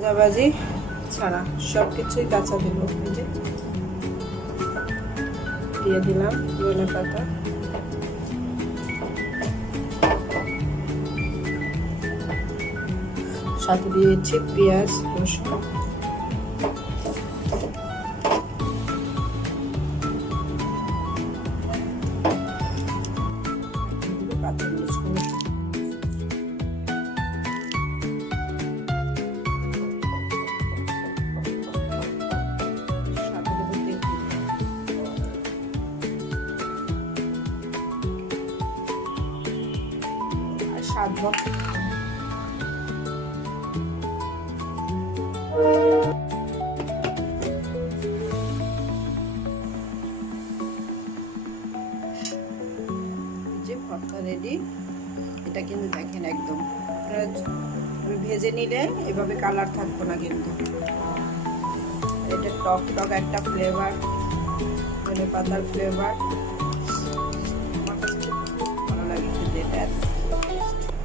ভাজাভাজি ছাড়া সব কিছুই কাঁচা দেব দিয়ে দিলাম ধনে পাতা। সাথে দিয়েছি পেঁয়াজ, রসুন। কাঁচামরিচ স্বাদ যে ভর্তা রেডি এটা কিন্তু দেখেন একদম। ভেজে নিলে এভাবে কালার থাকব না কিন্তু। এটা টক টক একটা ফ্লেভার ধনে পাতার ফ্লেভার